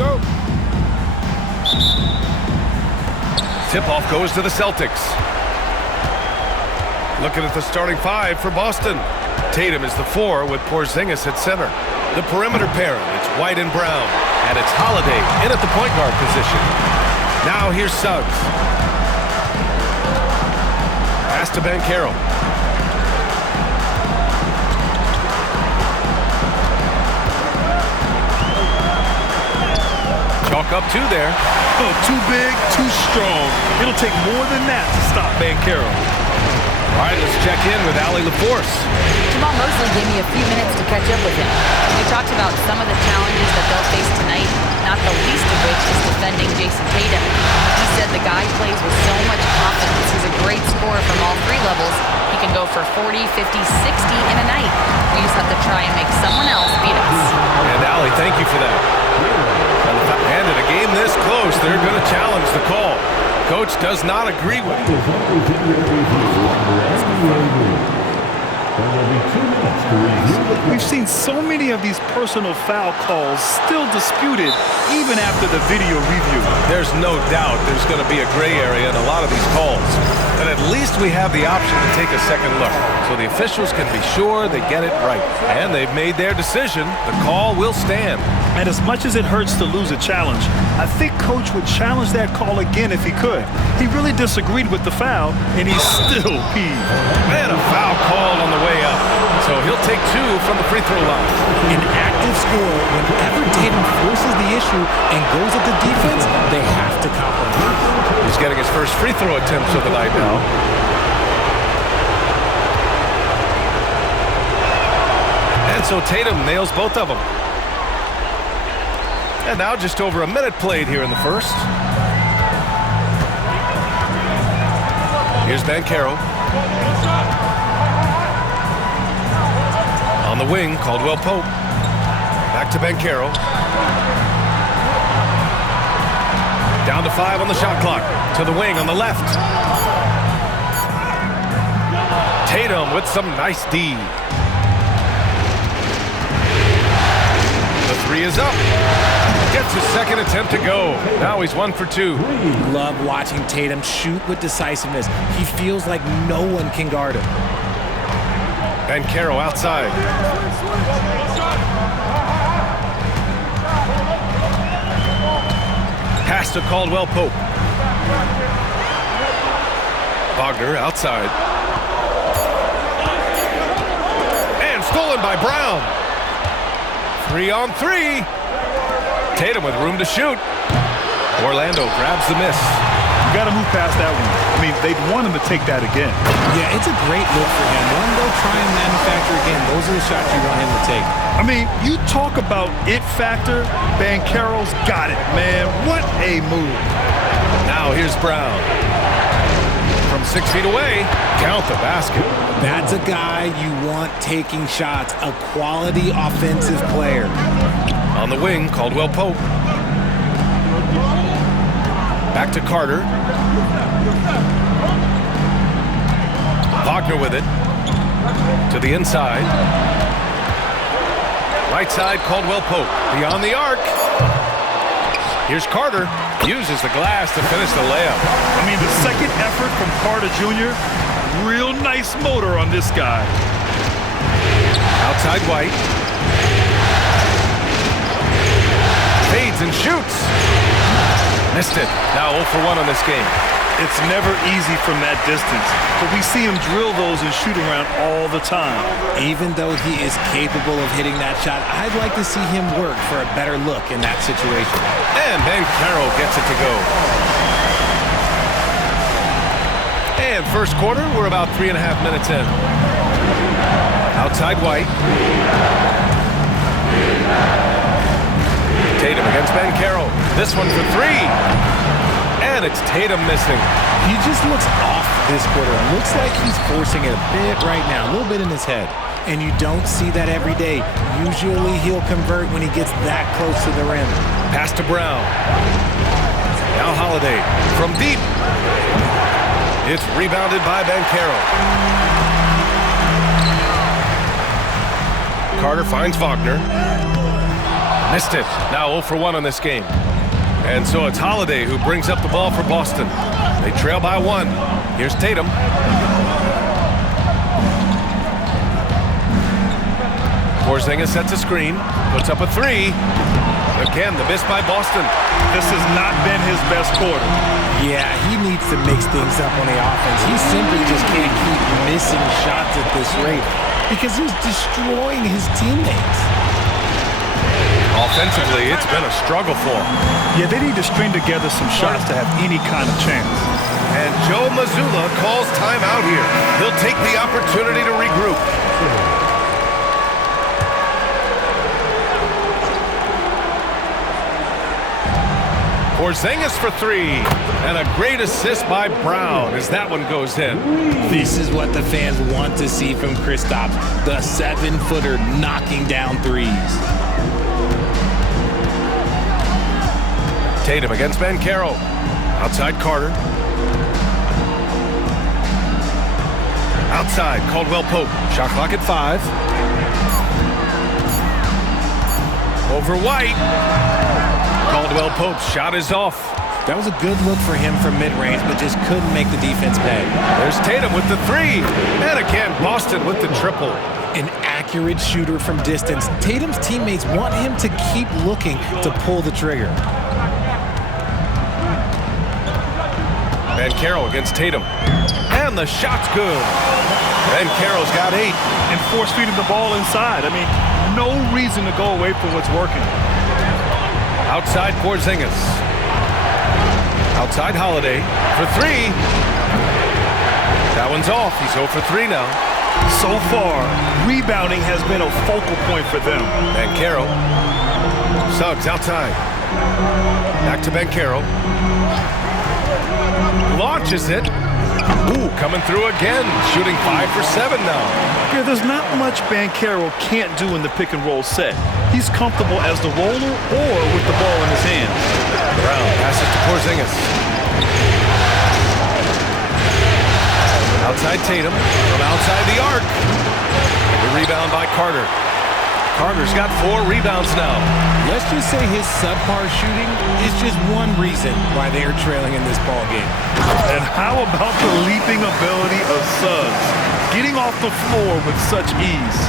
Go. Tip-off goes to the Celtics. Looking at the starting five for Boston. Tatum is the 4 with Porzingis at center. The perimeter pairing, it's White and Brown. And it's Holiday in at the point guard position. Now here's Suggs. Pass to Banchero. Chalk up 2 there. Oh, too big, too strong. It'll take more than that to stop Banchero. All right, let's check in with Allie LaForce. Jamal Mosley gave me a few minutes to catch up with him. We talked about some of the challenges that they'll face tonight, not the least of which is defending Jason Tatum. He said the guy plays with so much confidence. He's a great scorer from all 3 levels. He can go for 40, 50, 60 in a night. We just have to try and make someone else beat us. And Allie, thank you for that. And in a game this close, they're going to challenge the call. Coach does not agree with it. We've seen so many of these personal foul calls still disputed even after the video review. There's no doubt there's going to be a gray area in a lot of these calls. But at least we have the option to take a second look, so the officials can be sure they get it right. And they've made their decision. The call will stand. And as much as it hurts to lose a challenge, I think Coach would challenge that call again if he could. He really disagreed with the foul, and he's still peeved. And a foul called on the way up. So he'll take 2 from the free throw line. An active scorer, whenever Tatum forces the issue and goes at the defense, they have to compromise. He's getting his first free throw attempts of the night now. And so Tatum nails both of them. And now just over a minute played here in the first. Here's Banchero. On the wing, Caldwell Pope. Back to Banchero. Down to 5 on the shot clock. To the wing on the left. Tatum with some nice D. The 3 is up. Gets his second attempt to go. Now he's 1 for 2. Love watching Tatum shoot with decisiveness. He feels like no one can guard him. Banchero outside. Pass to Caldwell Pope. Wagner outside. And stolen by Brown. 3 on 3. Tatum with room to shoot. Orlando grabs the miss. You got to move past that one. I mean, they'd want him to take that again. Yeah, it's a great look for him. Let him go try and manufacture again. Those are the shots you want him to take. I mean, you talk about it factor. Banchero's got it, man. What a move. Now here's Brown. From 6 feet away, count the basket. That's a guy you want taking shots, a quality offensive player. On the wing, Caldwell Pope. Back to Carter. Wagner with it. To the inside. Right side, Caldwell Pope. Beyond the arc. Here's Carter. Uses the glass to finish the layup. I mean, the second effort from Carter Jr., real nice motor on this guy. Outside White. Fades and shoots. Missed it. Now 0 for 1 on this game. It's never easy from that distance, but we see him drill those and shoot around all the time. Even though he is capable of hitting that shot, I'd like to see him work for a better look in that situation. And Banchero gets it to go. And first quarter, we're about 3.5 minutes in. Outside White. Tatum against Banchero. This one for 3. And it's Tatum missing. He just looks off this quarter. It looks like he's forcing it a bit right now, a little bit in his head. And you don't see that every day. Usually he'll convert when he gets that close to the rim. Pass to Brown. Now Holiday from deep. It's rebounded by Banchero. Carter finds Wagner. Missed it. Now 0 for 1 on this game. And so it's Holiday who brings up the ball for Boston. They trail by 1. Here's Tatum. Porzingis sets a screen, puts up a 3. Again, the miss by Boston. This has not been his best quarter. Yeah, he needs to mix things up on the offense. He simply just can't keep missing shots at this rate because he's destroying his teammates. Offensively, it's been a struggle for him. Yeah, they need to string together some shots to have any kind of chance. And Joe Mazzulla calls timeout here. He'll take the opportunity to regroup. Porzingis for 3. And a great assist by Brown as that one goes in. This is what the fans want to see from Kristaps, the 7-footer knocking down threes. Tatum against Banchero. Outside Carter. Outside Caldwell Pope. Shot clock at 5. Over White. Caldwell Pope's shot is off. That was a good look for him from mid-range, but just couldn't make the defense pay. There's Tatum with the 3. And again, Boston with the triple. An accurate shooter from distance. Tatum's teammates want him to keep looking to pull the trigger. Banchero against Tatum. And the shot's good. Banchero's got 8. And force feeding the ball inside. I mean, no reason to go away from what's working. Outside Porzingis. Outside Holiday for 3. That one's off. He's 0 for 3 now. So far, rebounding has been a focal point for them. Banchero. Suggs outside. Back to Banchero. Launches it. Ooh, coming through again. Shooting 5 for 7 now. Yeah, there's not much Banchero can't do in the pick and roll set. He's comfortable as the roller or with the ball in his hands. Brown passes to Porzingis. Outside Tatum from outside the arc. The rebound by Carter. Carter's got 4 rebounds now. Let's just say his subpar shooting is just one reason why they are trailing in this ball game. And how about the leaping ability of Suggs? Getting off the floor with such ease.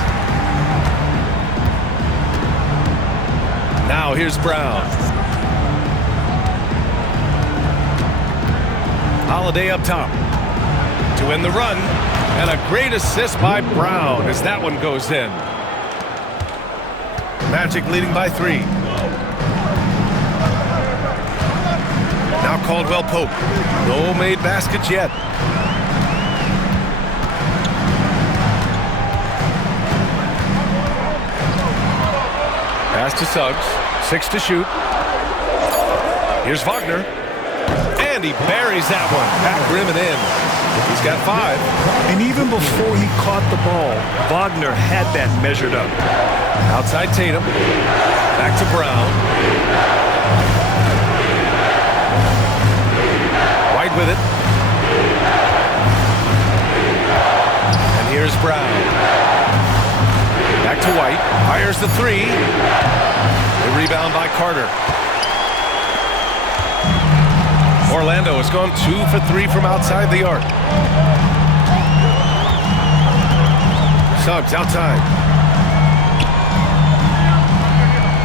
Now here's Brown. Holiday up top to win the run. And a great assist by Brown as that one goes in. Magic leading by 3. Now Caldwell Pope. No made baskets yet. Pass to Suggs. 6 to shoot. Here's Wagner. And he buries that one. Back rim and in. He's got 5. And even before he caught the ball, Wagner had that measured up. Outside Tatum. Back to Brown. White with it. And here's Brown. Back to White. Fires the 3. The rebound by Carter. Orlando has gone 2 for 3 from outside the arc. Suggs outside.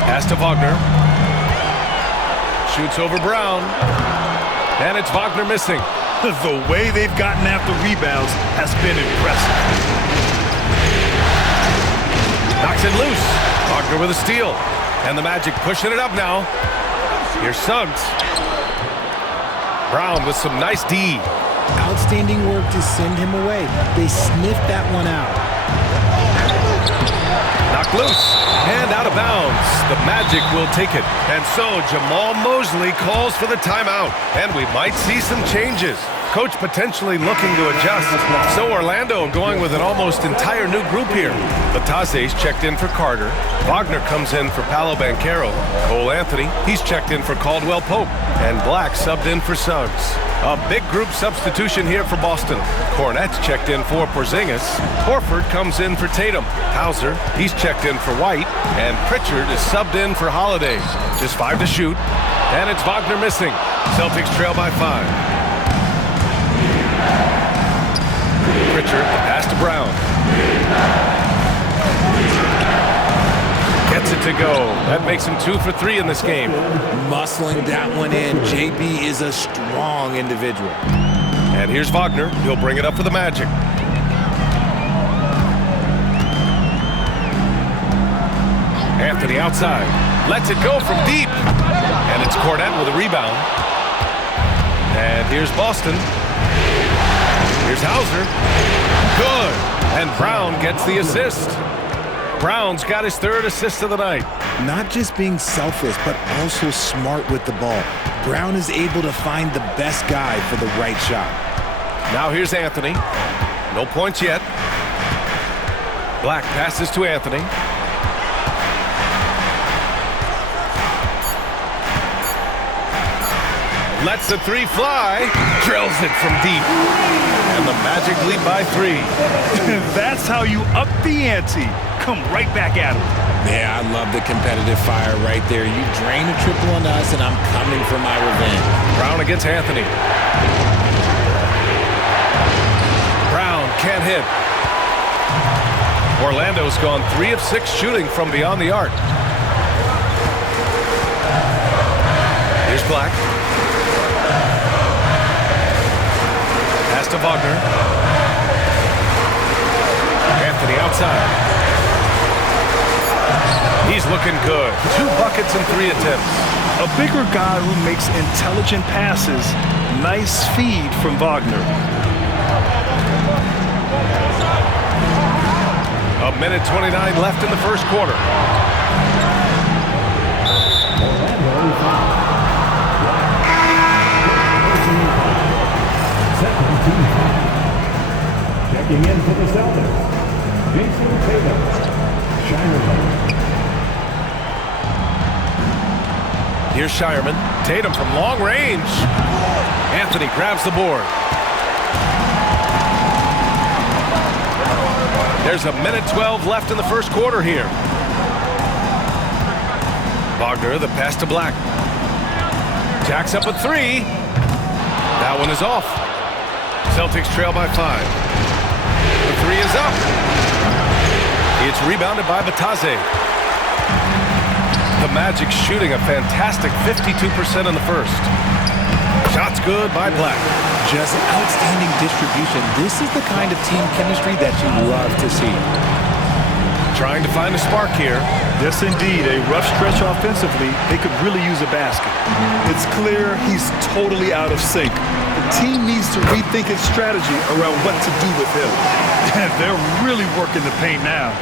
Pass to Wagner. Shoots over Brown. And it's Wagner missing. The way they've gotten after rebounds has been impressive. Knocks it loose. Wagner with a steal. And the Magic pushing it up now. Here's Suggs. Brown with some nice D. Outstanding work to send him away. They sniffed that one out. Knocked loose and out of bounds. The Magic will take it. And so Jamal Mosley calls for the timeout. And we might see some changes. Coach potentially looking to adjust. So Orlando going with an almost entire new group here. Batase's checked in for Carter. Wagner comes in for Paolo Banchero. Cole Anthony, he's checked in for Caldwell Pope. And Black subbed in for Suggs. A big group substitution here for Boston. Cornette's checked in for Porzingis. Horford comes in for Tatum. Hauser, he's checked in for White. And Pritchard is subbed in for Holiday. Just 5 to shoot. And it's Wagner missing. Celtics trail by 5. Pritchard, the pass to Brown. Gets it to go. That makes him 2 for 3 in this game. Muscling that one in. JB is a strong individual. And here's Wagner. He'll bring it up for the Magic. Anthony outside. Lets it go from deep. And it's Cornette with a rebound. And here's Boston. Here's Hauser. Good. And Brown gets the assist. Brown's got his 3rd assist of the night. Not just being selfless, but also smart with the ball. Brown is able to find the best guy for the right shot. Now here's Anthony. No points yet. Black passes to Anthony. Lets the 3 fly. Drills it from deep. And the Magic lead by 3. That's how you up the ante. Come right back at him. Yeah, I love the competitive fire right there. You drain a triple on us, and I'm coming for my revenge. Brown against Anthony. Brown can't hit. Orlando's gone 3 of 6 shooting from beyond the arc. Here's Black. Pass to Wagner. Anthony outside. He's looking good. 2 buckets and 3 attempts. A bigger guy who makes intelligent passes. Nice feed from Wagner. 1:29 left in the first quarter. Checking in for the Celtics, Jason Tatum. Here's Shireman. Tatum from long range. Anthony grabs the board. There's 1:12 left in the first quarter here. Wagner, the pass to Black. Jacks up a 3. That one is off. Celtics trail by 5. The 3 is up. It's rebounded by Batase. The Magic shooting a fantastic 52% in the first. Shots good by Black. Just outstanding distribution. This is the kind of team chemistry that you love to see. Trying to find a spark here. Yes, indeed. A rough stretch offensively. They could really use a basket. It's clear he's totally out of sync. The team needs to rethink its strategy around what to do with him. And they're really working the paint now.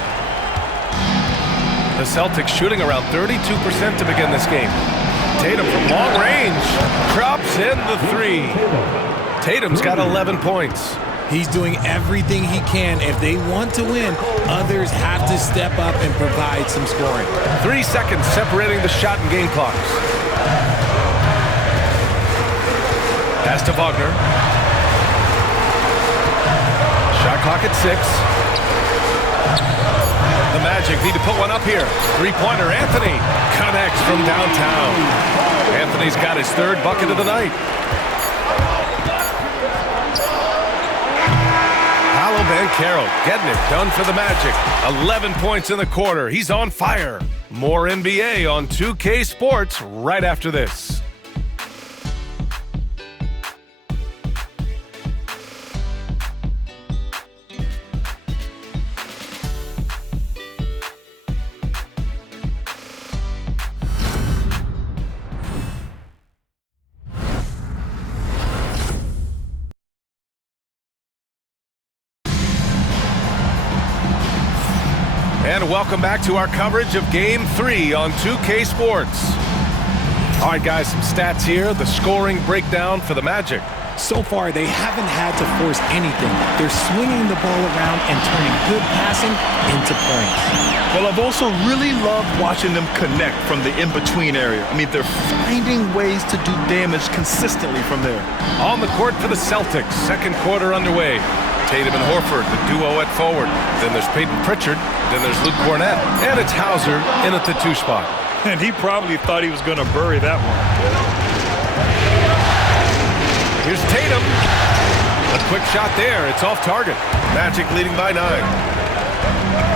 The Celtics shooting around 32% to begin this game. Tatum from long range drops in the 3. Tatum's got 11 points. He's doing everything he can. If they want to win, others have to step up and provide some scoring. 3 seconds separating the shot and game clocks. Pass to Wagner. Shot clock at 6. The Magic need to put one up here. 3-pointer, Anthony connects from downtown. Anthony's got his 3rd bucket of the night. Paolo Banchero getting it done for the Magic. 11 points in the quarter. He's on fire. More NBA on 2K Sports right after this. And welcome back to our coverage of Game 3 on 2K Sports. All right, guys, some stats here. The scoring breakdown for the Magic. So far, they haven't had to force anything. They're swinging the ball around and turning good passing into points. Well, I've also really loved watching them connect from the in-between area. I mean, they're finding ways to do damage consistently from there. On the court for the Celtics, second quarter underway. Tatum and Horford, the duo at forward. Then there's Peyton Pritchard. Then there's Luke Cornett. And it's Hauser in at the 2 spot. And he probably thought he was going to bury that one. Here's Tatum. A quick shot there. It's off target. Magic leading by 9.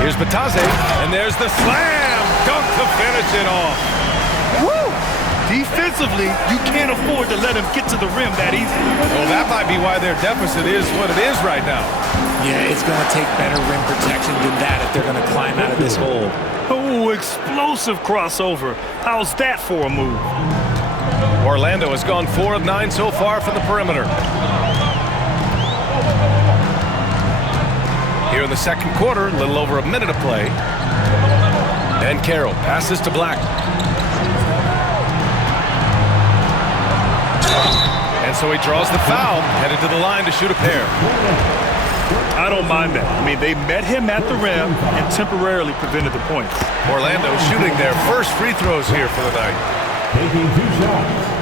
Here's Batase. And there's the slam. Dunk to finish it off. Woo! Defensively, you can't afford to let him get to the rim that easy. Well, that might be why their deficit is what it is right now. Yeah, it's going to take better rim protection than that if they're going to climb out of this hole. Oh, explosive crossover. How's that for a move? Orlando has gone 4 of 9 so far from the perimeter. Here in the second quarter, a little over a minute of play. And Carroll passes to Black. And so he draws the foul, headed to the line to shoot a pair. I don't mind that. I mean, they met him at the rim and temporarily prevented the points. Orlando shooting their first free throws here for the night. Taking 2 shots.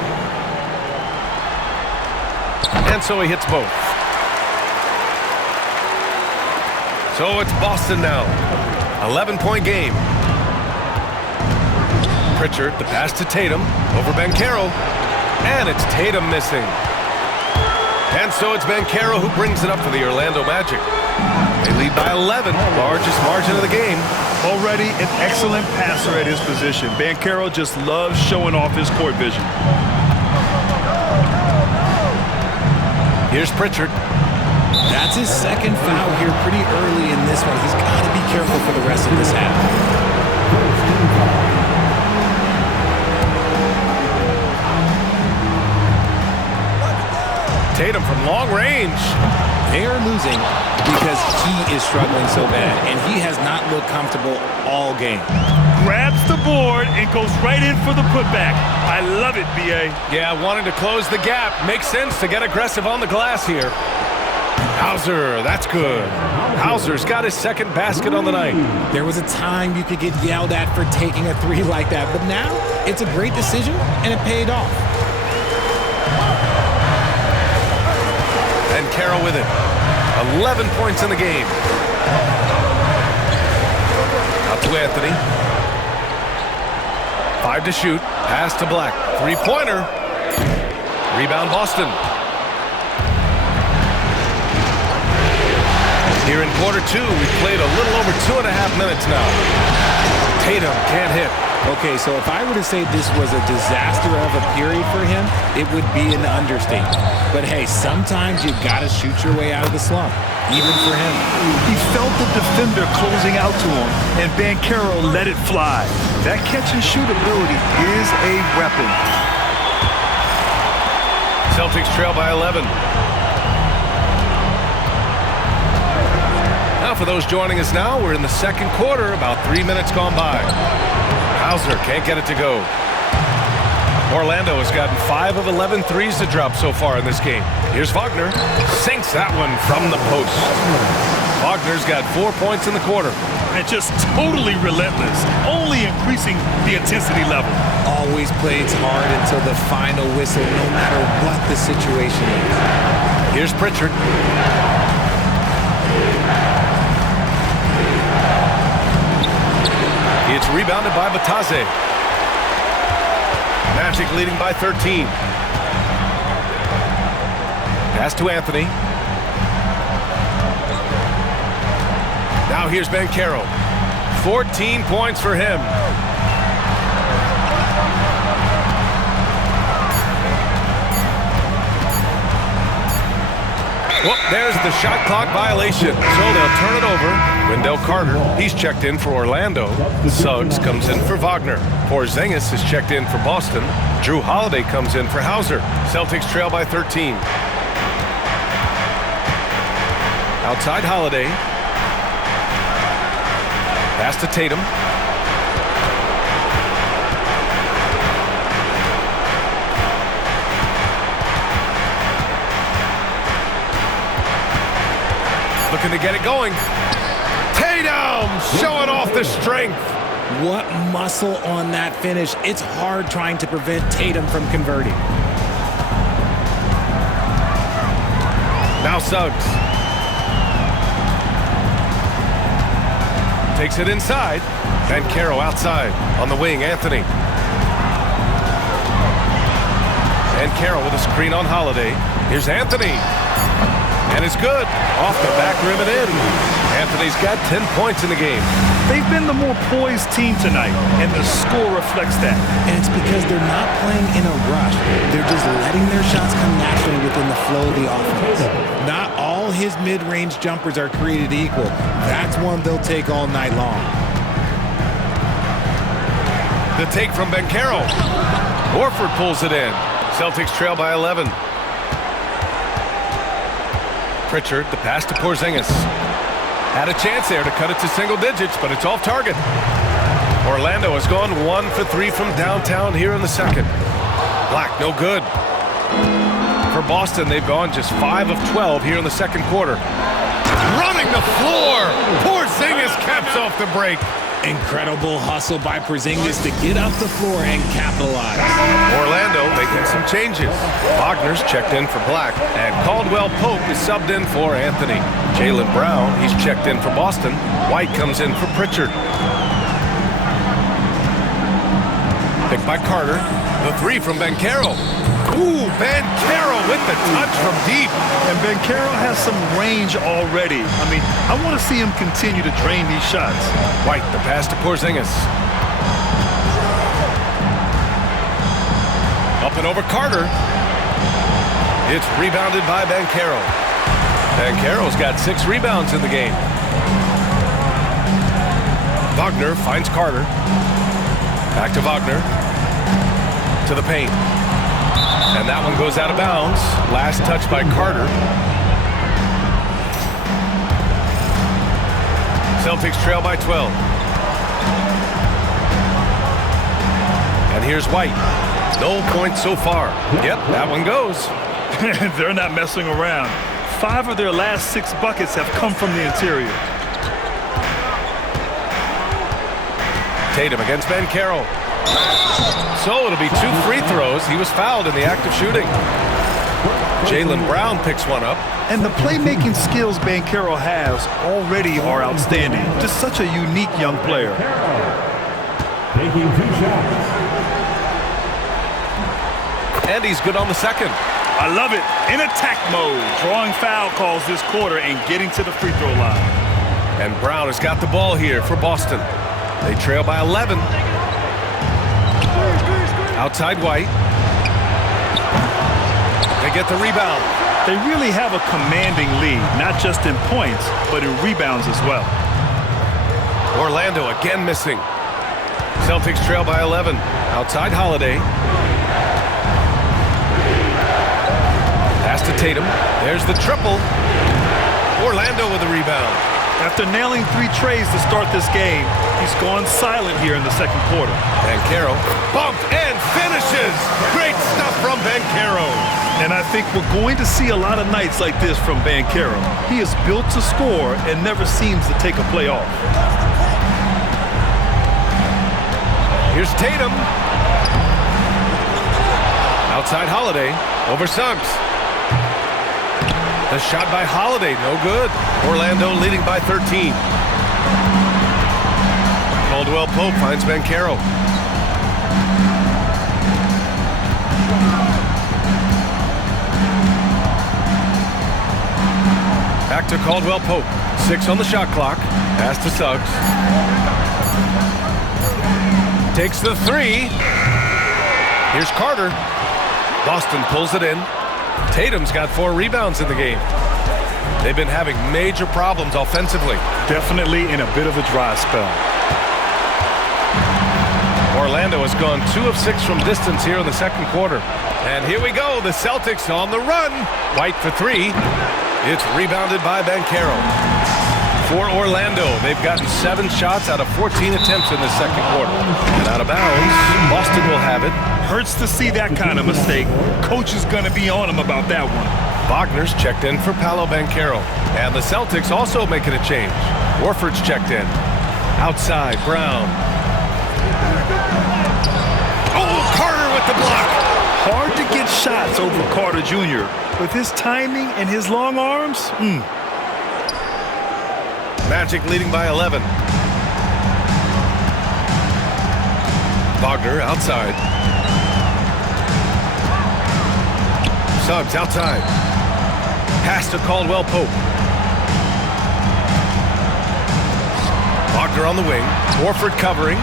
And so he hits both. So it's Boston now. 11-point game. Pritchard, the pass to Tatum, over Banchero. And it's Tatum missing. And so it's Banchero who brings it up for the Orlando Magic. They lead by 11, largest margin of the game. Already an excellent passer at his position. Banchero just loves showing off his court vision. Here's Pritchard. That's his second foul here pretty early in this one. He's got to be careful for the rest of this half. Tatum from long range. They are losing because he is struggling so bad, and he has not looked comfortable all game. Grabs the board and goes right in for the putback. I love it, B.A. Yeah, wanting to close the gap. Makes sense to get aggressive on the glass here. Hauser, that's good. Hauser's got his second basket on the night. There was a time you could get yelled at for taking a 3 like that, but now it's a great decision, and it paid off. And Carroll with it. 11 points in the game. Out to Anthony. 5 to shoot. Pass to Black. 3-pointer. Rebound Boston. Here in quarter 2, we've played a little over 2.5 minutes now. Tatum can't hit. Okay, so if I were to say this was a disaster of a period for him, it would be an understatement. But hey, sometimes you gotta shoot your way out of the slump, even for him. He felt the defender closing out to him, and Banchero let it fly. That catch-and-shoot ability is a weapon. Celtics trail by 11. Now for those joining us now, we're in the second quarter, about 3 minutes gone by. Hauser can't get it to go. Orlando has gotten 5 of 11 threes to drop so far in this game. Here's Wagner. Sinks that one from the post. Wagner's got 4 points in the quarter. And just totally relentless, only increasing the intensity level. Always plays hard until the final whistle, no matter what the situation is. Here's Pritchard. It's rebounded by Batase. Magic leading by 13. Pass to Anthony. Now here's Banchero. 14 points for him. Well, there's the shot clock violation. So they'll turn it over. Wendell Carter, he's checked in for Orlando. Suggs comes in for Wagner. Porzingis is checked in for Boston. Drew Holiday comes in for Hauser. Celtics trail by 13. Outside Holiday. Pass to Tatum. looking to get it going. Tatum showing off the strength. What muscle on that finish. It's hard trying to prevent Tatum from converting. Now Suggs. Takes it inside. Banchero outside. On the wing, Anthony. Banchero with a screen on Holiday. Here's Anthony. And it's good. Off the back rim and in. Anthony's got 10 points in the game. They've been the more poised team tonight, and the score reflects that. And it's because they're not playing in a rush. They're just letting their shots come naturally within the flow of the offense. Not all his mid-range jumpers are created equal. That's one they'll take all night long. The take from Banchero. Horford pulls it in. Celtics trail by 11. Pritchard, the pass to Porzingis. Had a chance there to cut it to single digits, but it's off target. Orlando has gone 1 for 3 from downtown here in the second. Black, no good. For Boston, they've gone just 5 of 12 here in the second quarter. Running the floor. Porzingis caps off the break. Incredible hustle by Porzingis to get up the floor and capitalize. Orlando making some changes. Wagner's checked in for Black, and Caldwell Pope is subbed in for Anthony. Jaylen Brown, he's checked in for Boston. White comes in for Pritchard. Picked by Carter. The three from Banchero. Ooh, Banchero with the touch from deep. And Banchero has some range already. I mean, I want to see him continue to drain these shots. White, the pass to Porzingis. Up and over Carter. It's rebounded by Banchero. Banchero's got 6 rebounds in the game. Wagner finds Carter. Back to Wagner. To the paint. And that one goes out of bounds. Last touch by Carter. Celtics trail by 12. And here's White. No points so far. Yep, that one goes. They're not messing around. 5 of their last 6 buckets have come from the interior. Tatum against Banchero. So it'll be 2 free throws. He was fouled in the act of shooting. Jaylen Brown picks one up. And the playmaking skills Banchero has already are outstanding. Just such a unique young player. Taking 2 shots. And he's good on the second. I love it. In attack mode, drawing foul calls this quarter and getting to the free throw line. And Brown has got the ball here for Boston. They trail by 11. Outside White. They get the rebound. They really have a commanding lead, not just in points, but in rebounds as well. Orlando again missing. Celtics trail by 11. Outside Holiday. Pass to Tatum. There's the triple. Orlando with a rebound. After nailing 3 trays to start this game, he's gone silent here in the second quarter. Banchero bumped and finishes. Great stuff from Banchero. And I think we're going to see a lot of nights like this from Banchero. He is built to score and never seems to take a play off. Here's Tatum. Outside Holiday. Over Suggs. The shot by Holiday, no good. Orlando leading by 13. Caldwell Pope finds Banchero. Back to Caldwell Pope. 6 on the shot clock. Pass to Suggs. Takes the 3. Here's Carter. Boston pulls it in. Tatum's got 4 rebounds in the game. They've been having major problems offensively. Definitely in a bit of a dry spell. Orlando has gone 2 of 6 from distance here in the second quarter. And here we go, the Celtics on the run. White for 3. It's rebounded by Banchero. For Orlando, they've gotten 7 shots out of 14 attempts in the second quarter. And out of bounds, Boston will have it. Hurts to see that kind of mistake. Coach is going to be on him about that one. Wagner's checked in for Paolo Banchero. And the Celtics also making a change. Warford's checked in. Outside, Brown. Oh, Carter with the block. Hard to get shots over Carter Jr. With his timing and his long arms, Magic leading by 11. Wagner outside. Suggs outside. Pass to Caldwell Pope. Wagner on the wing. Warford covering.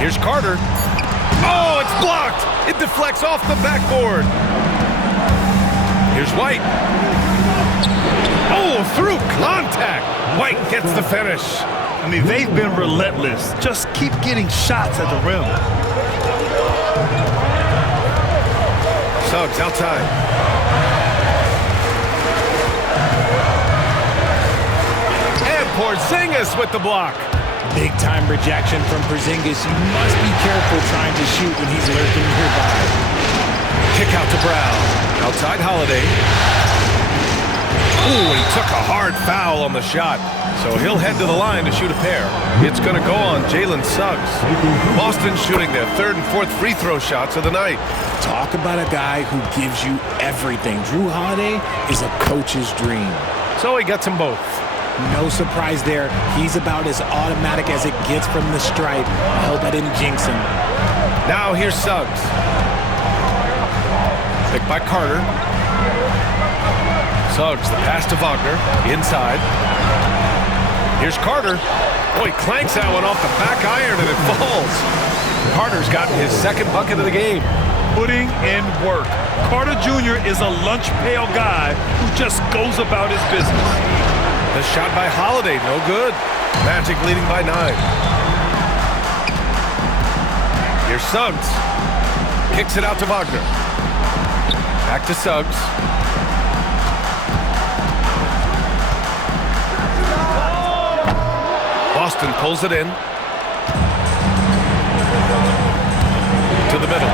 Here's Carter. Oh, it's blocked. It deflects off the backboard. Here's White. Oh, through contact. White gets the finish. I mean, they've been relentless. Just keep getting shots at the rim. Suggs outside. And Porzingis with the block. Big-time rejection from Porzingis. You must be careful trying to shoot when he's lurking nearby. Kick out to Brown. Outside Holiday. Ooh, he took a hard foul on the shot. So he'll head to the line to shoot a pair. It's going to go on Jalen Suggs. Boston shooting their third and fourth free throw shots of the night. Talk about a guy who gives you everything. Drew Holiday is a coach's dream. So he gets them both. No surprise there. He's about as automatic as it gets from the stripe. I hope I didn't jinx him. Now here's Suggs. Picked by Carter. Suggs, the pass to Wagner. Inside. Here's Carter. Oh, he clanks that one off the back iron and it falls. Carter's gotten his second bucket of the game. Putting in work. Carter Jr. is a lunch pail guy who just goes about his business. The shot by Holiday, no good. Magic leading by 9. Here's Suggs. Kicks it out to Wagner. Back to Suggs. Boston pulls it in. To the middle.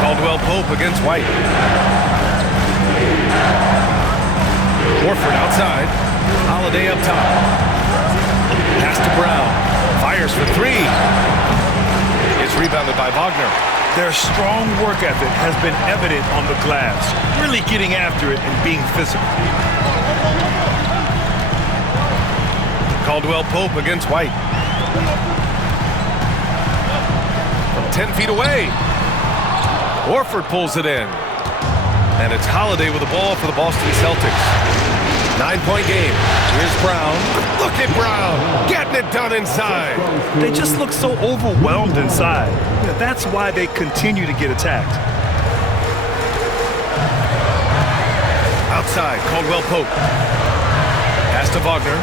Caldwell Pope against White. Warford outside. Holiday up top. Pass to Brown. Fires for 3. It's rebounded by Wagner. Their strong work ethic has been evident on the glass, really getting after it and being physical. Caldwell Pope against White. From 10 feet away. Warford pulls it in. And it's Holiday with the ball for the Boston Celtics. 9-point game. Here's Brown. Look at Brown getting it done inside. They just look so overwhelmed inside. Yeah, that's why they continue to get attacked. Outside, Caldwell Pope. Pass to Wagner.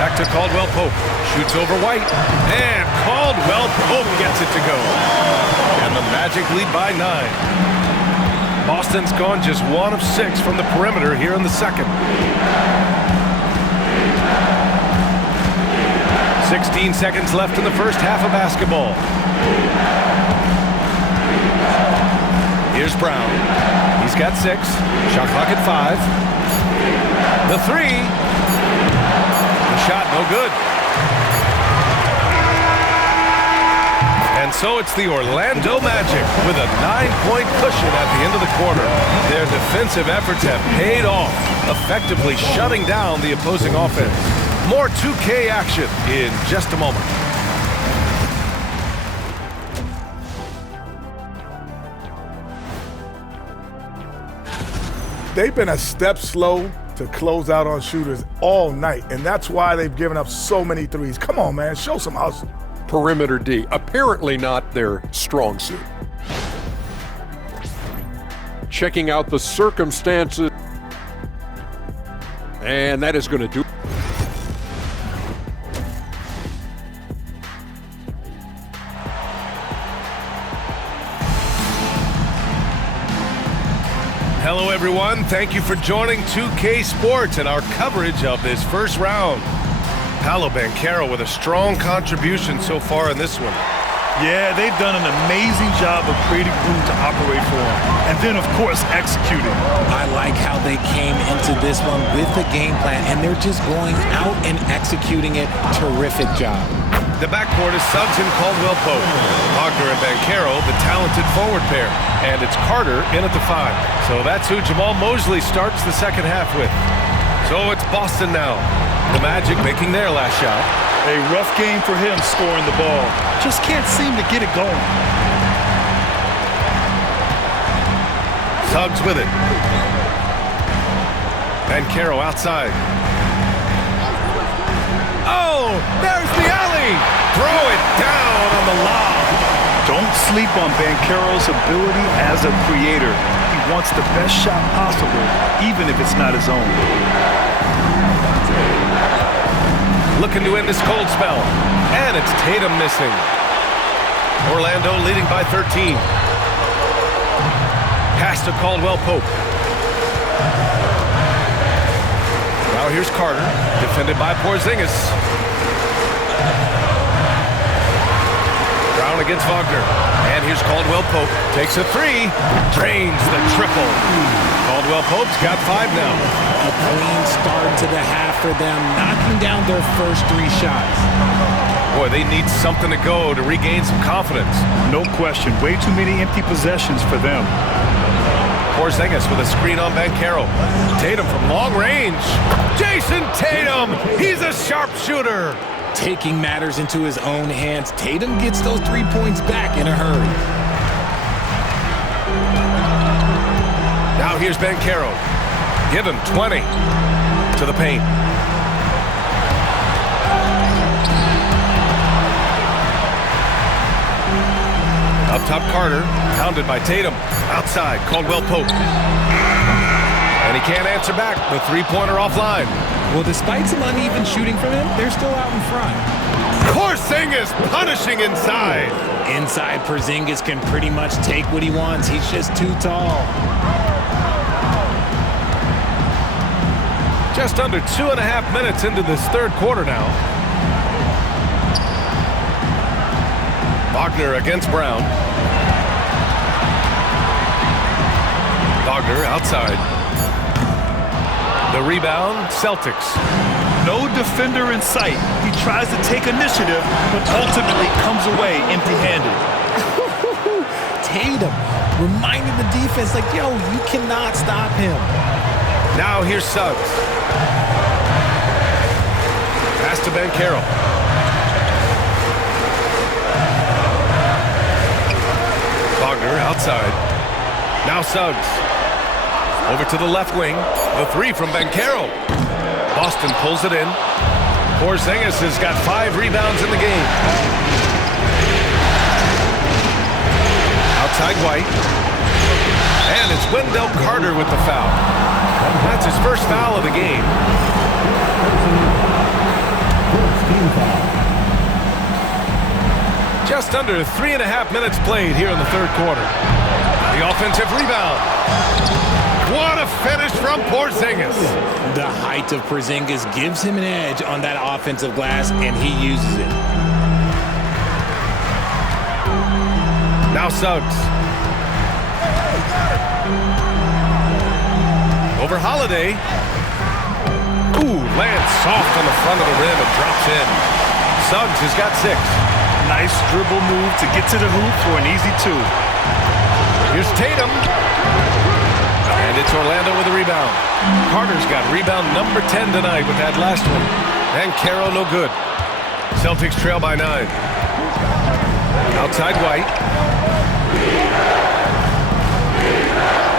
Back to Caldwell Pope. Shoots over White. And Caldwell Pope gets it to go. And the Magic lead by 9. Boston's gone just 1 of 6 from the perimeter here in the second. 16 seconds left in the first half of basketball. Here's Brown. He's got 6. Shot clock at 5. The 3. The shot no good. And so it's the Orlando Magic with a 9-point cushion at the end of the quarter. Their defensive efforts have paid off, effectively shutting down the opposing offense. More 2K action in just a moment. They've been a step slow to close out on shooters all night, and that's why they've given up so many threes. Come on, man, show some hustle. Perimeter D, apparently not their strong suit. Checking out the circumstances, and that is going to do it. Hello, everyone. thank you for joining 2K Sports and our coverage of this first round. Paolo Banchero with a strong contribution so far in this one. Yeah, they've done an amazing job of creating room to operate for him. And then, of course, executing. I like how they came into this one with the game plan, and they're just going out and executing it. Terrific job. The backcourt is Suggs and Caldwell-Pope. Wagner and Banchero, the talented forward pair. And it's Carter in at the 5. So that's who Jamal Mosley starts the second half with. So it's Boston now. The Magic making their last shot. A rough game for him scoring the ball. Just can't seem to get it going. Suggs with it. Banchero outside. Oh, there's the alley. Throw it down on the lob. Don't sleep on Banchero's ability as a creator. He wants the best shot possible, even if it's not his own. Looking to end this cold spell. And it's Tatum missing. Orlando leading by 13. Pass to Caldwell-Pope. Now here's Carter, defended by Porzingis. Brown against Wagner. And here's Caldwell-Pope. Takes a 3. Drains the triple. Caldwell-Pope's got 5 now. A clean start to the half for them, knocking down their first 3 shots. Boy, they need something to go to regain some confidence. No question. Way too many empty possessions for them. Porzingis with a screen on Banchero. Tatum from long range. Jason Tatum! He's a sharpshooter! Taking matters into his own hands, Tatum gets those 3 points back in a hurry. Now here's Banchero. Give him 20 to the paint. Up top, Carter, pounded by Tatum. Outside, Caldwell-Pope. And he can't answer back. The three-pointer offline. Well, despite some uneven shooting from him, they're still out in front. Porzingis punishing inside. Inside, Porzingis can pretty much take what he wants. He's just too tall. Just under 2.5 minutes into this third quarter now. Wagner against Brown. Wagner outside. The rebound, Celtics. No defender in sight. He tries to take initiative, but ultimately comes away empty-handed. Tatum reminding the defense, like, yo, you cannot stop him. Now here's Suggs. Pass to Banchero. Wagner outside. Now Suggs. Over to the left wing. The 3 from Banchero. Boston pulls it in. Porzingis has got 5 rebounds in the game. Outside White. And it's Wendell Carter with the foul. That's his first foul of the game. Just under 3.5 minutes played here in the third quarter. The offensive rebound. What a finish from Porzingis. The height of Porzingis gives him an edge on that offensive glass, and he uses it. Now Suggs. Over Holiday. Ooh, lands soft on the front of the rim and drops in. Suggs has got 6. Nice dribble move to get to the hoop for an easy 2. Here's Tatum. And it's Orlando with the rebound. Carter's got rebound number 10 tonight with that last one. And Carroll no good. Celtics trail by 9. Outside White.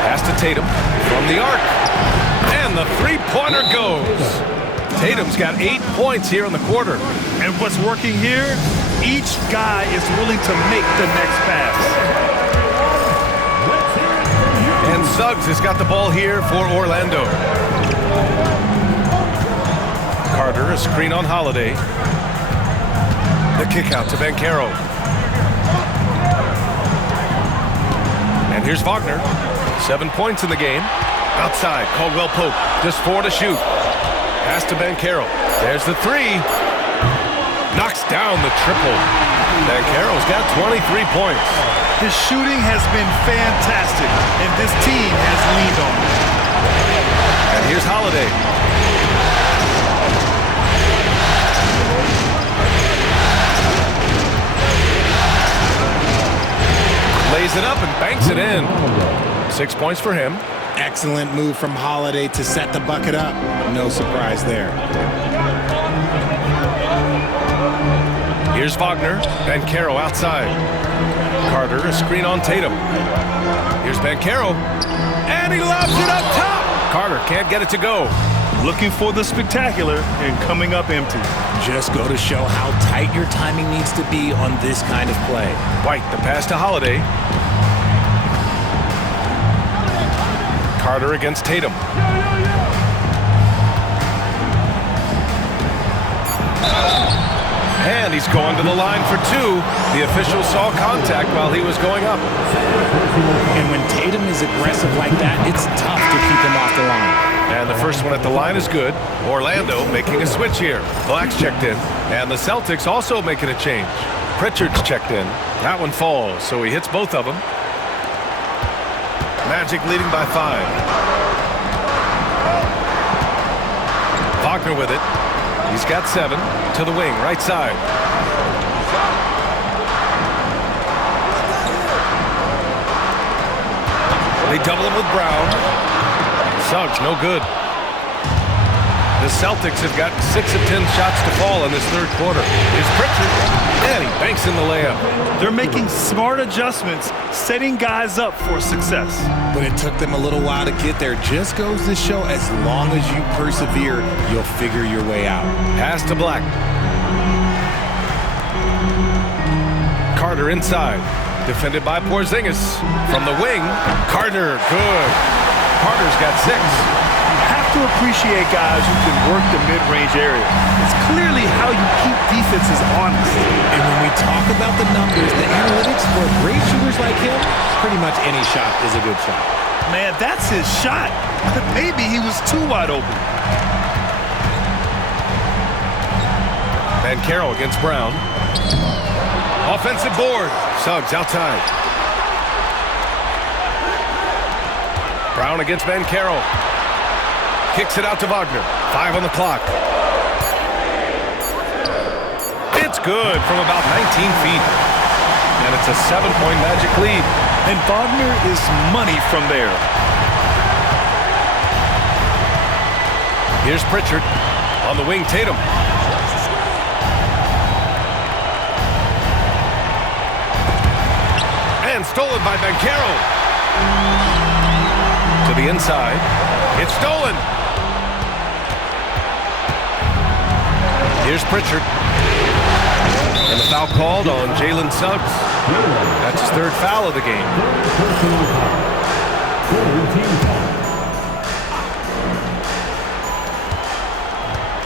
Pass to Tatum from the arc. And the three-pointer goes. Tatum's got 8 points here in the quarter. And what's working here? Each guy is willing to make the next pass. And Suggs has got the ball here for Orlando. Carter, a screen on Holiday. The kick out to Banchero. And here's Wagner. 7 points in the game. Outside, Caldwell Pope, just 4 to shoot. Pass to Banchero. There's the 3. Knocks down the triple. Banchero's got 23 points. His shooting has been fantastic, and this team has leaned on him. And here's Holiday. Lays it up and banks it in. 6 points for him. Excellent move from Holiday to set the bucket up. No surprise there. Here's Wagner. Banchero outside. Carter, a screen on Tatum. Here's Banchero. And he lobs it up top. Carter can't get it to go. Looking for the spectacular and coming up empty. Just go to show how tight your timing needs to be on this kind of play. White, the pass to Holiday. Carter against Tatum. And he's going to the line for 2. The official saw contact while he was going up. And when Tatum is aggressive like that, it's tough to keep him off the line. And the first one at the line is good. Orlando making a switch here. Black's checked in. And the Celtics also making a change. Pritchard's checked in. That one falls, so he hits both of them. Magic leading by 5. Wagner with it. He's got 7 to the wing, right side. They double him with Brown. Suggs, no good. The Celtics have got 6 of 10 shots to fall in this third quarter. Here's Pritchard, and he banks in the layup. They're making smart adjustments, setting guys up for success. But it took them a little while to get there. Just goes to show as long as you persevere, you'll figure your way out. Pass to Black. Carter inside. Defended by Porzingis. From the wing, Carter, good. Carter's got 6. Have to appreciate guys who can work the mid-range area. It's clearly how you keep defenses honest. And when we talk about the numbers, the analytics for great shooters like him, pretty much any shot is a good shot. Man, that's his shot. Maybe he was too wide open. Banchero against Brown. Offensive board. Suggs outside. Brown against Banchero. Kicks it out to Wagner. 5 on the clock. It's good from about 19 feet. And it's a 7-point Magic lead. And Wagner is money from there. Here's Pritchard. On the wing, Tatum. And stolen by Banchero. To the inside. It's stolen. Here's Pritchard. And the foul called on Jalen Suggs. That's his 3rd foul of the game.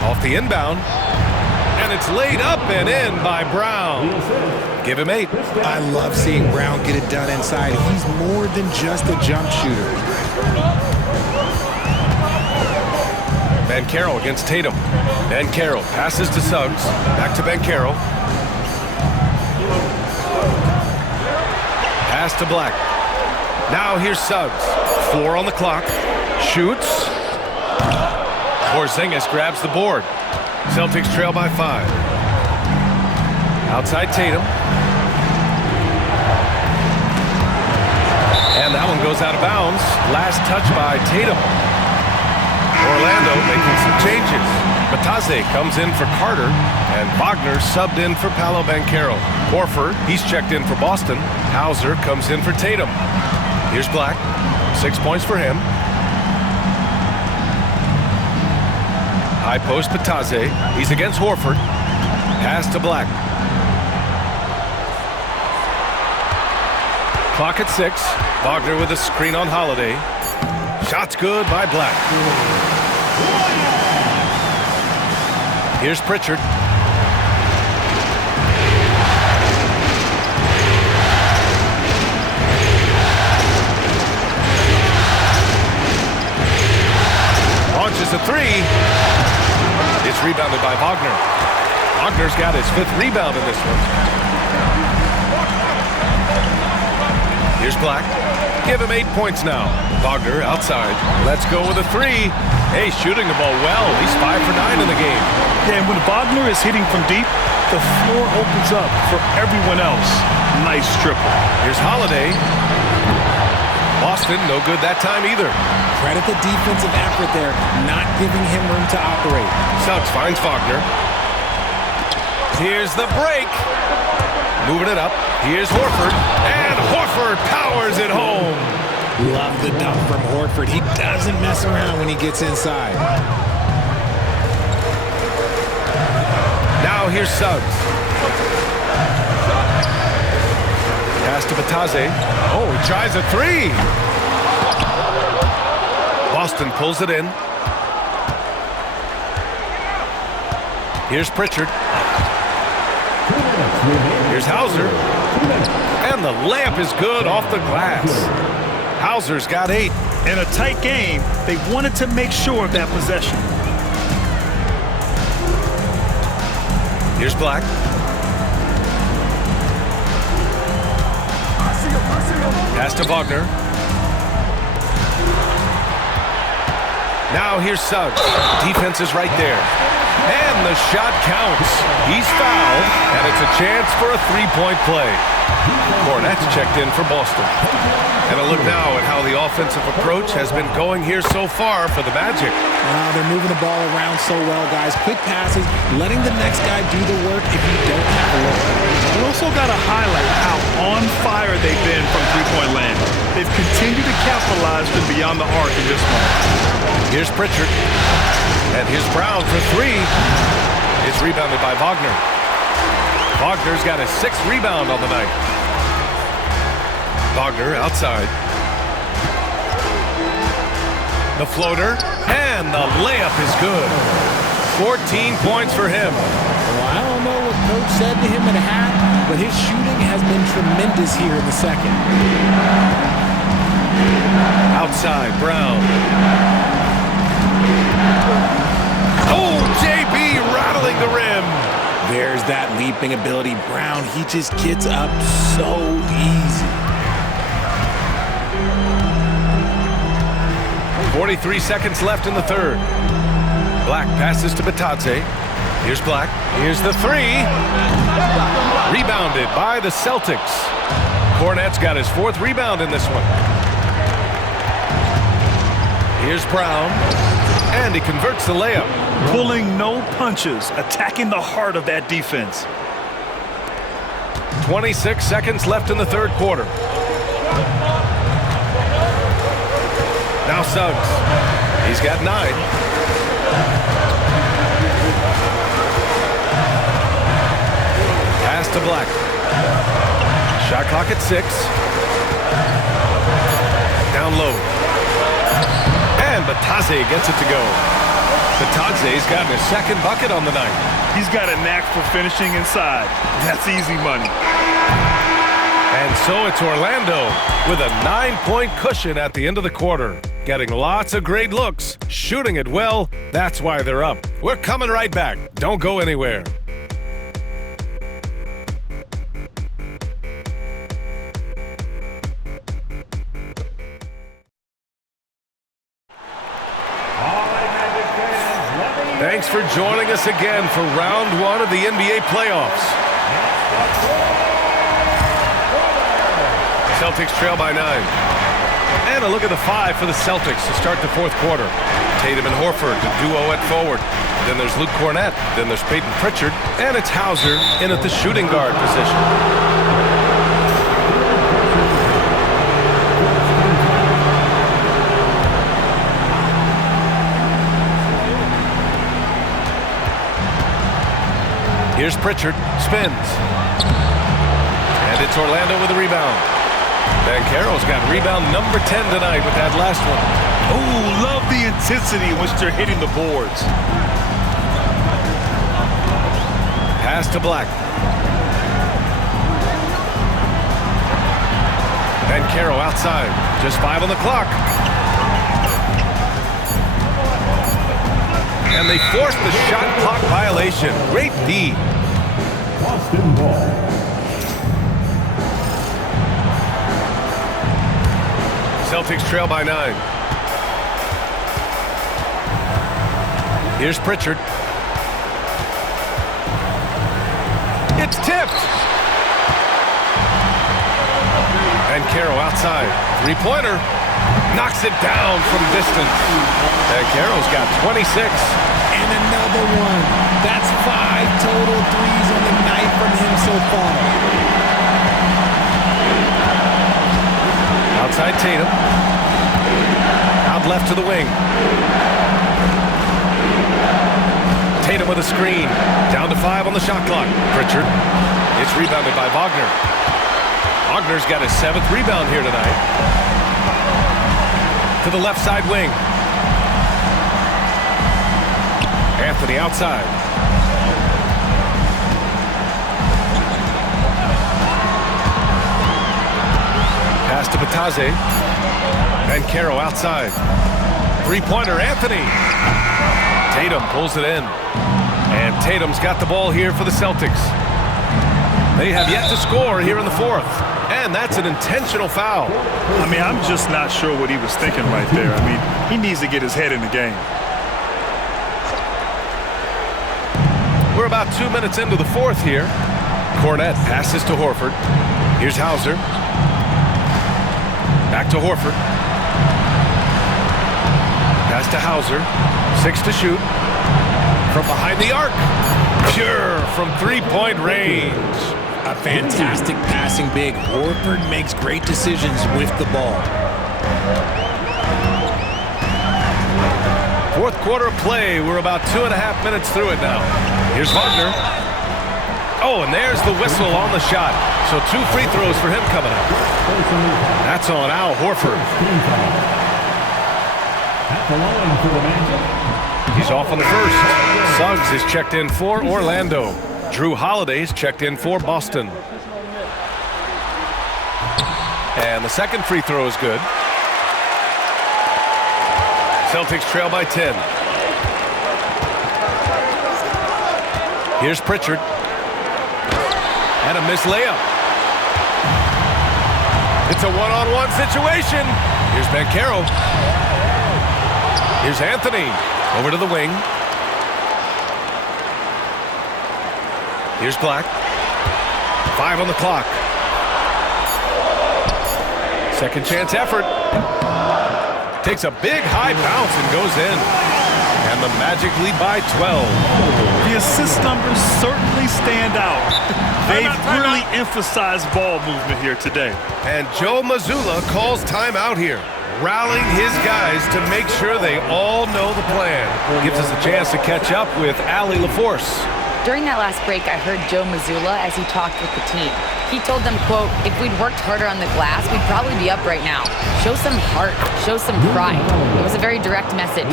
Off the inbound. And it's laid up and in by Brown. Give him 8. I love seeing Brown get it done inside. He's more than just a jump shooter. Banchero against Tatum. Banchero passes to Suggs. Back to Banchero. Pass to Black. Now here's Suggs. 4 on the clock. Shoots. Porzingis grabs the board. Celtics trail by 5. Outside Tatum. And that one goes out of bounds. Last touch by Tatum. Orlando making some changes. Matazze comes in for Carter, and Wagner subbed in for Paolo Banchero. Horford, he's checked in for Boston. Hauser comes in for Tatum. Here's Black. 6 points for him. High post Matazze. He's against Horford. Pass to Black. Clock at 6. Wagner with a screen on Holiday. Shot's good by Black. Here's Pritchard. a three. It's rebounded by Wagner. Wagner's got his 5th rebound in this one. Here's Black. Give him 8 points now. Wagner outside. Let's go with a three. Hey, shooting the ball well. He's 5 for 9 in the game. Yeah, and when Wagner is hitting from deep, the floor opens up for everyone else. Nice triple. Here's Holiday. Boston, no good that time either. Credit the defensive effort there, not giving him room to operate. Suggs finds Wagner. Here's the break. Moving it up. Here's Horford. And Horford powers it home. Love the dump from Horford. He doesn't mess around when he gets inside. Now here's Suggs. Pass to Batadze. Oh, he tries a three. Boston pulls it in. Here's Pritchard. Here's Hauser. And the layup is good off the glass. Hauser's got 8. In a tight game, they wanted to make sure of that possession. Here's Black. Pass to Wagner. Now here's Suggs. Defense is right there. And the shot counts. He's fouled, and it's a chance for a three-point play. Cornette's checked in for Boston. And a look now at how the offensive approach has been going here so far for the Magic. They're moving the ball around so well, guys. Quick passes, letting the next guy do the work if you don't have a look. We also got to highlight how on fire they've been from three-point land. They've continued to capitalize from beyond the arc in this one. Here's Pritchard. And here's Brown for three. It's rebounded by Wagner. Wagner's got his 6th rebound on the night. Wagner outside. The floater. And the layup is good. 14 points for him. Well, I don't know what Coach said to him at half, but his shooting has been tremendous here in the second. Outside, Brown. Oh, JB rattling the rim. There's that leaping ability. Brown, he just gets up so easy. 43 seconds left in the third. Black passes to Batadze. Here's Black. Here's the three. Rebounded by the Celtics. Cornette's got his 4th rebound in this one. Here's Brown. And he converts the layup. Pulling no punches, attacking the heart of that defense. 26 seconds left in the third quarter. Now Suggs. He's got 9. Pass to Black. Shot clock at 6. Down low. And Batadze gets it to go. Batadze's gotten his 2nd bucket on the night. He's got a knack for finishing inside. That's easy money. And so it's Orlando with a 9-point cushion at the end of the quarter. Getting lots of great looks, shooting it well. That's why they're up. We're coming right back. Don't go anywhere. Thanks for joining us again for round 1 of the NBA playoffs. Celtics trail by 9. And a look at the 5 for the Celtics to start the 4th quarter. Tatum and Horford, the duo at forward. Then there's Luke Cornette. Then there's Peyton Pritchard. And it's Hauser in at the shooting guard position. Here's Pritchard, spins. And it's Orlando with a rebound. Banchero's got rebound number 10 tonight with that last one. Oh, love the intensity in which they're hitting the boards. Pass to Black. Banchero outside. Just 5 on the clock. And they forced the shot clock violation. Great D. Boston ball. Celtics trail by 9. Here's Pritchard. It's tipped. And Caro outside. Three-pointer. Knocks it down from distance. And Caro's got 26. And another one. That's 5 total threes on the night from him so far. Outside Tatum. Out left to the wing. Tatum with a screen. Down to 5 on the shot clock. Pritchard. It's rebounded by Wagner. Wagner's got his 7th rebound here tonight. To the left side wing. Anthony outside. Pass to Batase. And Caro outside. Three-pointer, Anthony. Tatum pulls it in. And Tatum's got the ball here for the Celtics. They have yet to score here in the 4th. And that's an intentional foul. I mean, I'm just not sure what he was thinking right there. I mean, he needs to get his head in the game. We're about 2 minutes into the 4th here. Cornette passes to Horford. Here's Hauser. Back to Horford. Pass to Hauser. 6 to shoot. From behind the arc. Pure from three-point range. A fantastic passing big. Horford makes great decisions with the ball. 4th quarter of play. We're about 2.5 minutes through it now. Here's Wagner. Oh, and there's the whistle on the shot. So 2 free throws for him coming up. That's on Al Horford. At the line for the Magic. He's off on the first. Suggs is checked in for Orlando. Drew Holiday's checked in for Boston. And the second free throw is good. Celtics trail by 10. Here's Pritchard. And a missed layup. It's a one-on-one situation. Here's Banchero. Here's Anthony. Over to the wing. Here's Black. 5 on the clock. Second chance effort. Takes a big high bounce and goes in. And the Magic lead by 12. The assist numbers certainly stand out. They've really emphasized ball movement here today. And Joe Mazzulla calls timeout here, rallying his guys to make sure they all know the plan. Gives us a chance to catch up with Allie LaForce. During that last break, I heard Joe Mazzulla as he talked with the team. He told them, quote, if we'd worked harder on the glass, we'd probably be up right now. Show some heart. Show some pride. It was a very direct message.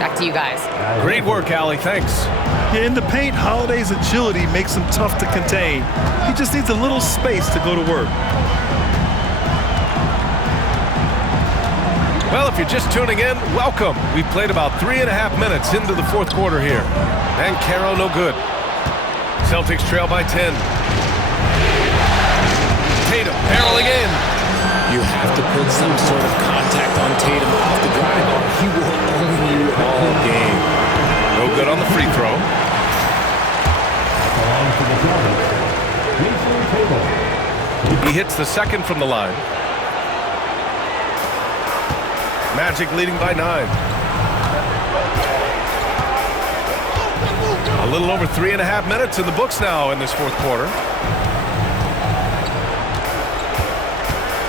Back to you guys. Great work, Allie. Thanks. Yeah, in the paint, Holiday's agility makes him tough to contain. He just needs a little space to go to work. Well, if you're just tuning in, welcome. We've played about 3.5 minutes into the 4th quarter here. And Caro no good. Celtics trail by 10. Tatum barreling in. You have to put some sort of contact on Tatum off the drive, or he will own you all game. No good on the free throw. At the line for the Celtics, Jason Tatum. He hits the second from the line. Magic leading by 9. A little over 3.5 minutes in the books now in this 4th quarter.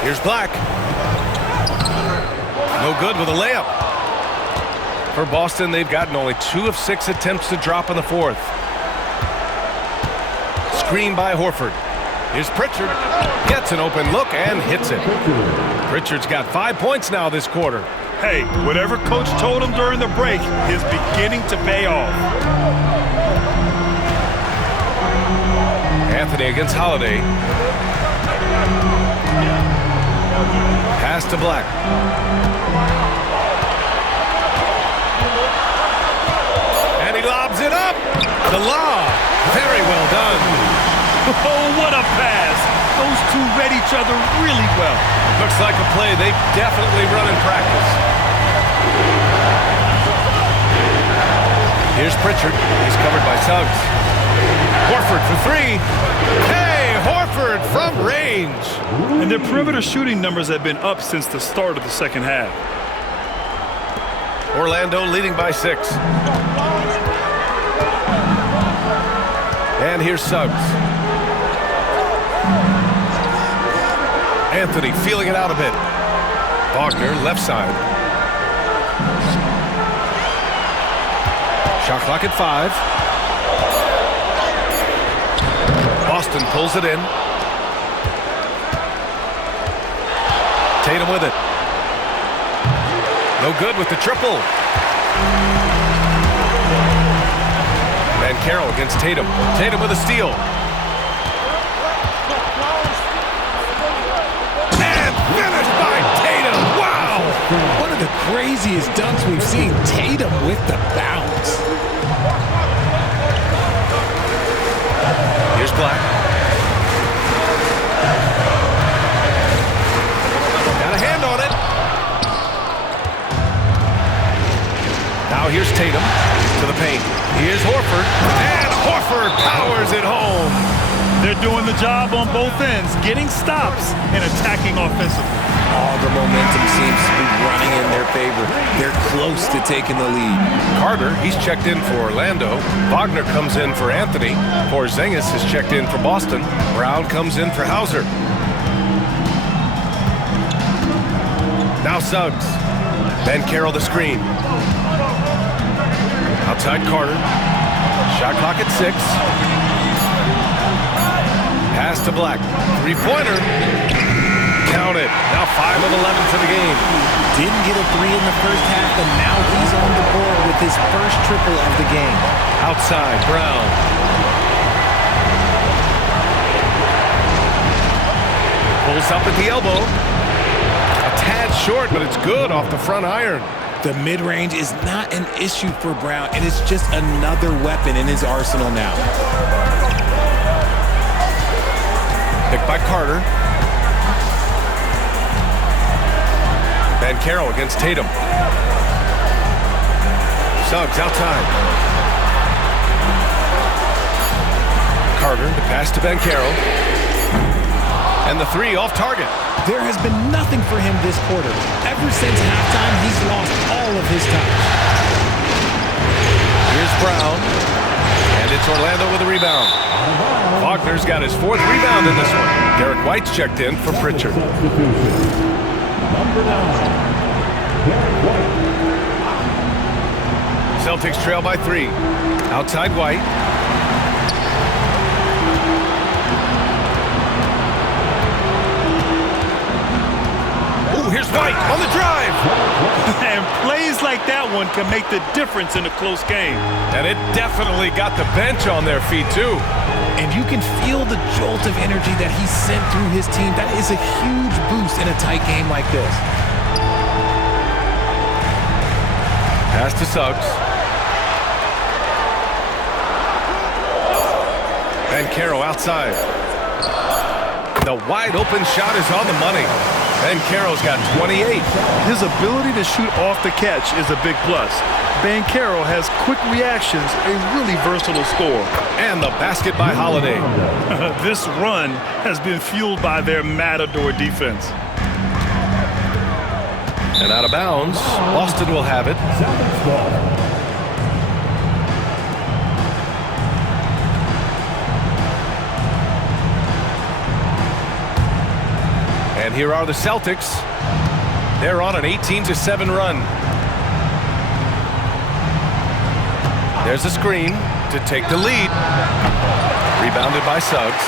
Here's Black. No good with a layup. For Boston, they've gotten only 2 of 6 attempts to drop in the 4th. Screen by Horford. Here's Pritchard. Gets an open look and hits it. Pritchard's got 5 points now this quarter. Hey, whatever coach told him during the break is beginning to pay off. Anthony against Holiday. Pass to Black. The lob. Very well done. Oh, what a pass. Those two read each other really well. Looks like a play they definitely run in practice. Here's Pritchard. He's covered by Suggs. Horford for three. Hey, Horford from range. And their perimeter shooting numbers have been up since the start of the second half. Orlando leading by 6. And here's Suggs. Anthony feeling it out a bit. Wagner left side. Shot clock at 5. Boston pulls it in. Tatum with it. No good with the triple. And Carroll against Tatum. Tatum with a steal. And finished by Tatum. Wow! One of the craziest dunks we've seen. Tatum with the bounce. Here's Black. Got a hand on it. Now here's Tatum to the paint. Here's Horford. And Horford powers it home. They're doing the job on both ends, getting stops and attacking offensively. All the momentum seems to be running in their favor. They're close to taking the lead. Carter, he's checked in for Orlando. Wagner comes in for Anthony. Porzingis has checked in for Boston. Brown comes in for Hauser. Now Suggs. Ben Carroll the screen. Outside Carter. Shot clock at 6. Pass to Black. Three-pointer. Count it. Now 5 of 11 for the game. Didn't get a 3 in the first half, and now he's on the board with his first triple of the game. Outside, Brown. Pulls up at the elbow. A tad short, but it's good off the front iron. The mid-range is not an issue for Brown, and it's just another weapon in his arsenal now. Picked by Carter. Van Carroll against Tatum. Suggs outside. Carter, the pass to Van Carroll. And the 3 off target. There has been nothing for him this quarter. Ever since halftime, he's lost all of his touch. Here's Brown. And it's Orlando with a rebound. Wagner's got his 4th rebound in this one. Derek White's checked in for Pritchard. Number 9, Derek White. Celtics trail by 3. Outside White. Ooh, here's White on the drive. And plays like that one can make the difference in a close game. And it definitely got the bench on their feet, too. And you can feel the jolt of energy that he sent through his team. That is a huge boost in a tight game like this. Pass to Suggs. Van Carroll outside. The wide open shot is on the money. Van Carroll's got 28. His ability to shoot off the catch is a big plus. Van Carroll has quick reactions, a really versatile scorer. And the basket by Holiday. This run has been fueled by their Matador defense. And out of bounds, Boston will have it. Celtics ball. And here are the Celtics. They're on an 18-7 run. There's a screen to take the lead. Rebounded by Suggs.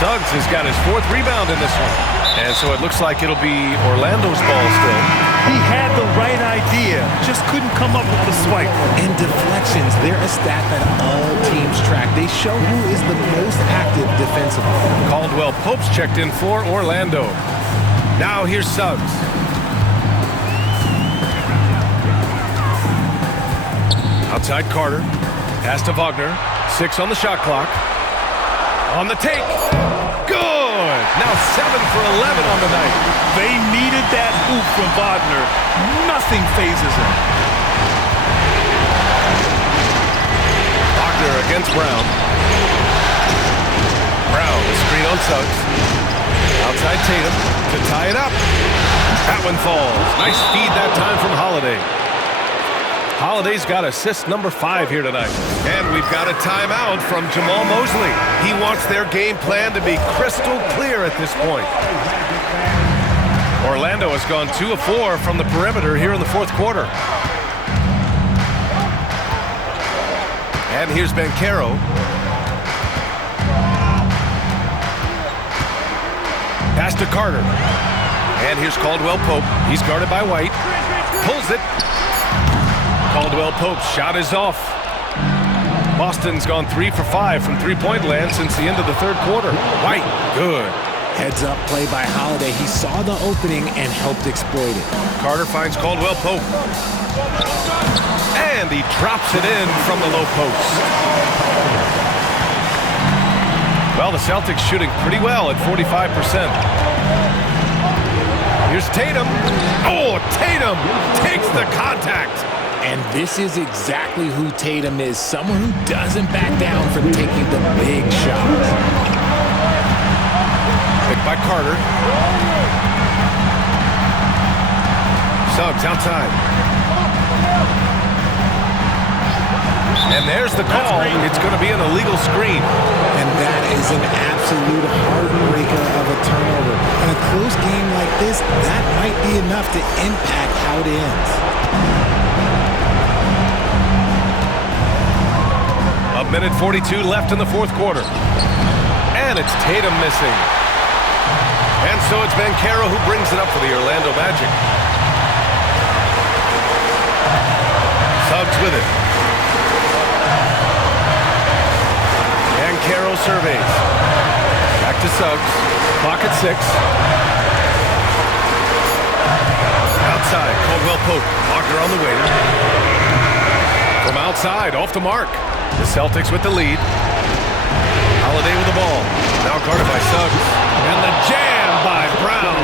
Suggs has got his 4th rebound in this one. And so it looks like it'll be Orlando's ball still. He had the right idea, just couldn't come up with the swipe. And deflections, they're a stat that all teams track. They show who is the most active defensively. Caldwell Pope's checked in for Orlando. Now here's Suggs. Outside Carter. Pass to Wagner. 6 on the shot clock. On the take. Good. Now 7 for 11 on the night. They needed that hoop from Wagner. Nothing phases him. Wagner against Brown. Brown, the screen on Suggs. Outside Tatum to tie it up. That one falls. Nice feed that time from Holiday. Holiday's got assist number 5 here tonight. And we've got a timeout from Jamal Mosley. He wants their game plan to be crystal clear at this point. Orlando has gone 2 of 4 from the perimeter here in the fourth quarter. And here's Banchero. Pass to Carter. And here's Caldwell Pope. He's guarded by White. Pulls it. Caldwell Pope's shot is off. Boston's gone 3 for 5 from three-point land since the end of the third quarter. White, good. Heads up play by Holiday. He saw the opening and helped exploit it. Carter finds Caldwell Pope. And he drops it in from the low post. Well, the Celtics shooting pretty well at 45%. Here's Tatum. Oh, Tatum takes the contact. And this is exactly who Tatum is. Someone who doesn't back down from taking the big shots. Picked by Carter. Suggs outside. And there's the call. It's going to be an illegal screen. And that is an absolute heartbreaker of a turnover. In a close game like this, that might be enough to impact how it ends. A minute 42 left in the fourth quarter. And it's Tatum missing. And so it's Banchero who brings it up for the Orlando Magic. Suggs with it. Banchero surveys. Back to Suggs. Clock at 6. Outside, Caldwell Pope. Wagner on the wing. From outside, off the mark. The Celtics with the lead. Holiday with the ball. Now guarded by Suggs. And the jam by Brown.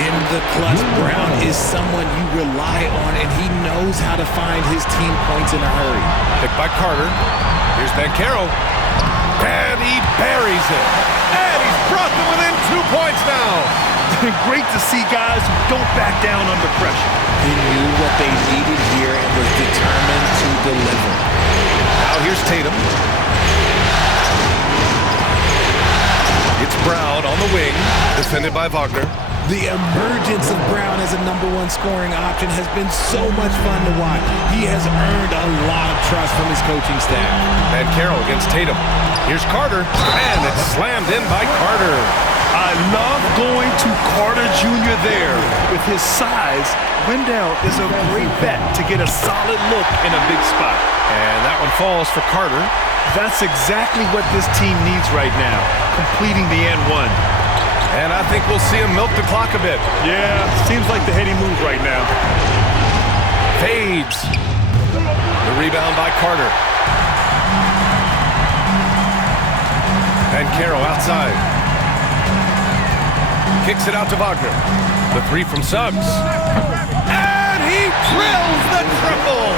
In the clutch, Brown is someone you rely on, and he knows how to find his team points in a hurry. Picked by Carter. Here's Banchero. And he buries it. And he's brought them within 2 points now. Great to see guys who don't back down under pressure. He knew what they needed here and was determined to deliver. Now here's Tatum. It's Brown on the wing, defended by Wagner. The emergence of Brown as a #1 scoring option has been so much fun to watch. He has earned a lot of trust from his coaching staff. Banchero against Tatum. Here's Carter, and it's slammed in by Carter. I love going to Carter Jr. there. With his size, Wendell is a great bet to get a solid look in a big spot. And that one falls for Carter. That's exactly what this team needs right now, completing the and one. And I think we'll see him milk the clock a bit. Yeah, seems like the heady move right now. Fades. The rebound by Carter. Banchero outside. Kicks it out to Wagner. The 3 from Suggs. And he drills the triple.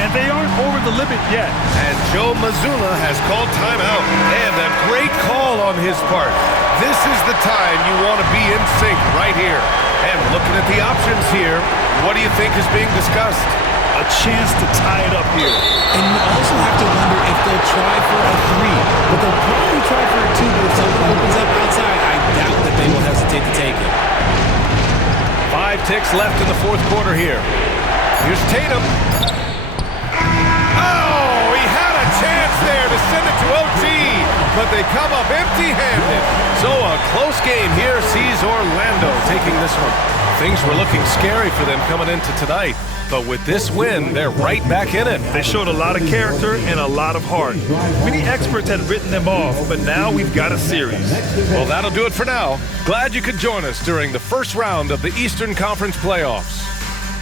And they aren't over the limit yet. And Joe Mazzulla has called timeout. And a great call on his part. This is the time you want to be in sync right here. And looking at the options here, what do you think is being discussed? A chance to tie it up here. And you also have to wonder if they'll try for a 3. But they'll probably try for a 2. But if someone opens up outside, I doubt that they will hesitate to take it. 5 ticks left in the fourth quarter here. Here's Tatum. Oh, he had a chance there to send it to OT, but they come up empty-handed. So a close game here sees Orlando taking this one. Things were looking scary for them coming into tonight, but with this win, they're right back in it. They showed a lot of character and a lot of heart. Many experts had written them off, but now we've got a series. Well, that'll do it for now. Glad you could join us during the first round of the Eastern Conference playoffs.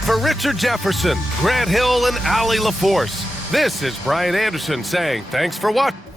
For Richard Jefferson, Grant Hill, and Allie LaForce, This is Brian Anderson saying thanks for watching.